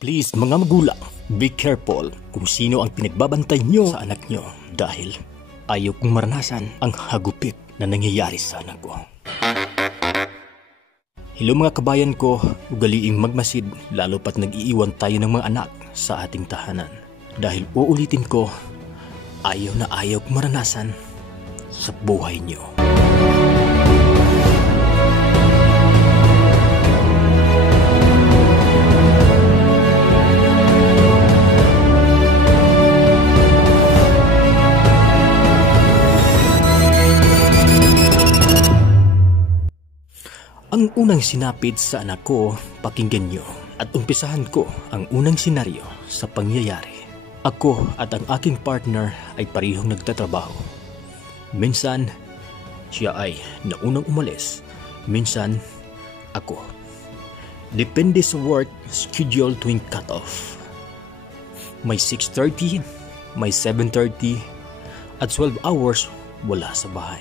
Please mga magulang, be careful kung sino ang pinagbabantay nyo sa anak nyo dahil ayaw kong maranasan ang hagupit na nangyayari sa anak ko. Hello mga kabayan ko, ugaliing magmasid lalo pat nag-iiwan tayo ng mga anak sa ating tahanan. Dahil uulitin ko, ayaw na ayaw kong maranasan sa buhay nyo. Ang unang sinapit sa anak ko, pakinggan nyo at umpisahan ko ang unang senaryo sa pangyayari. Ako at ang aking partner ay parehong nagtatrabaho. Minsan, siya ay naunang umalis. Minsan, ako. Depende sa work schedule tuwing cut-off. May 6:30, may 7:30, at 12 hours wala sa bahay.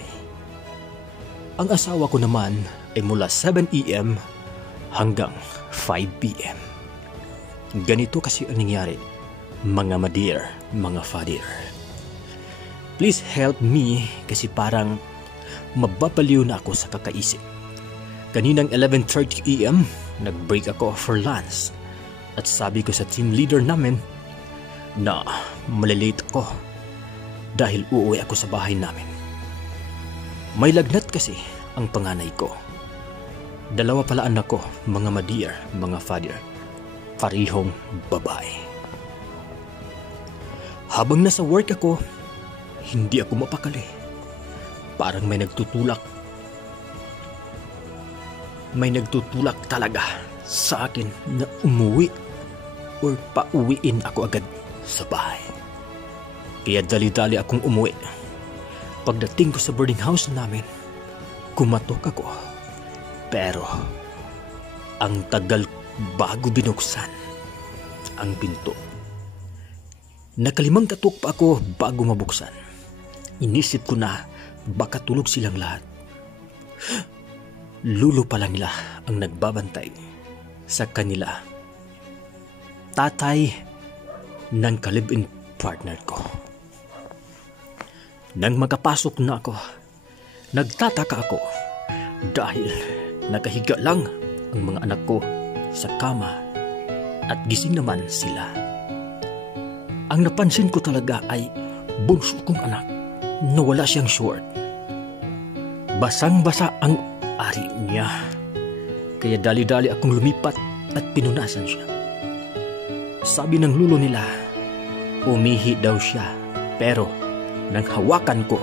Ang asawa ko naman ay mula 7 AM hanggang 5 PM. Ganito kasi ang nangyari, mga madear, mga father. Please help me kasi parang mababaliw na ako sa kakaisip. Kaninang 11:30 AM, nag-break ako for lunch at sabi ko sa team leader namin na malilate ako dahil uuwi ako sa bahay namin. May lagnat kasi ang panganay ko. Dalawa pala anak ko, mga madear, mga father, parihong babae. Habang nasa work ako, hindi ako mapakali. Parang may nagtutulak. May nagtutulak talaga sa akin na umuwi or pauwiin ako agad sa bahay. Kaya dali-dali akong umuwi. Pagdating ko sa boarding house namin, kumatok ako. Pero, ang tagal bago binuksan ang pinto. Nakalimang katok pa ako bago mabuksan. Inisip ko na baka tulog silang lahat. Lulo pala nila ang nagbabantay sa kanila. Tatay ng ka-live-in partner ko. Nang makapasok na ako, nagtataka ako dahil nakahiga lang ang mga anak ko sa kama at gising naman sila. Ang napansin ko talaga ay bunso kong anak na wala siyang short. Basang-basa ang ari niya. Kaya dali-dali akong lumipat at pinunasan siya. Sabi ng lulo nila, umihi daw siya. Pero nang hawakan ko,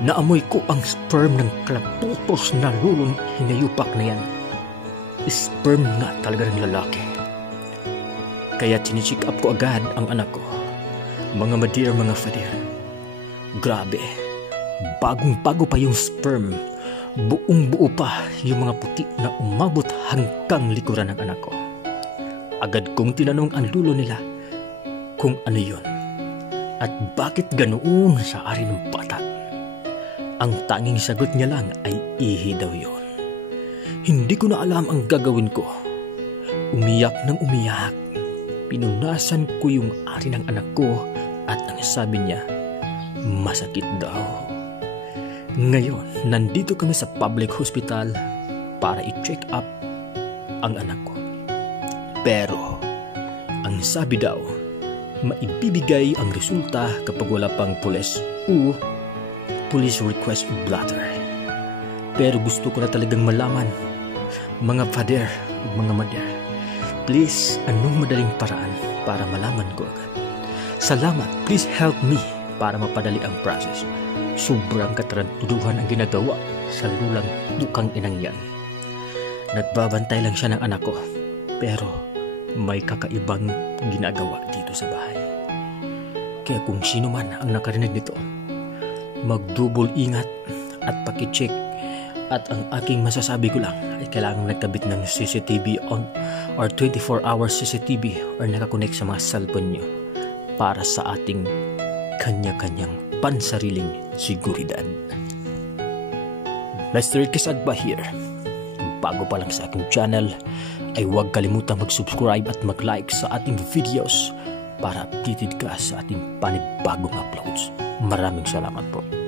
naamoy ko ang sperm ng kalatutos na lulong hinayupak na yan. Sperm nga talaga ng lalaki. Kaya chinicheck up ko agad ang anak ko. Mga madear, mga father. Grabe, bagong-bago pa yung sperm. Buong-buo pa yung mga puti na umabot hanggang likuran ng anak ko. Agad kong tinanong ang lulo nila kung ano yun at bakit ganoon sa ari ng bata. Ang tanging sagot niya lang ay ihi daw yun. Hindi ko na alam ang gagawin ko. Umiyak ng umiyak. Pinunasan ko yung ari ng anak ko at ang sabi niya, masakit daw. Ngayon, nandito kami sa public hospital para i-check up ang anak ko. Pero, ang sabi daw, maibibigay ang resulta kapag wala pang police request bladder. Pero gusto ko na talagang malaman, mga father, mga mother, please, anong madaling paraan para malaman ko agad? Salamat, please help me para mapadali ang process. Sobrang katarantuduhan ang ginagawa sa lulang bukang inang yan. Nagbabantay lang siya ng anak ko, pero may kakaibang ginagawa dito sa bahay. Kaya kung sino man ang nakarinig nito, mag-double ingat at pakicheck. At ang aking masasabi ko lang ay kailangan nagkabit ng CCTV on or 24-hour CCTV or nakakonect sa mga cellphone nyo para sa ating kanya-kanyang pansariling seguridad. Mr. Kisagba here. Bago pa lang sa aking channel ay huwag kalimutang mag-subscribe at mag-like sa ating videos para updated ka sa ating panibagong uploads. Maraming salamat po.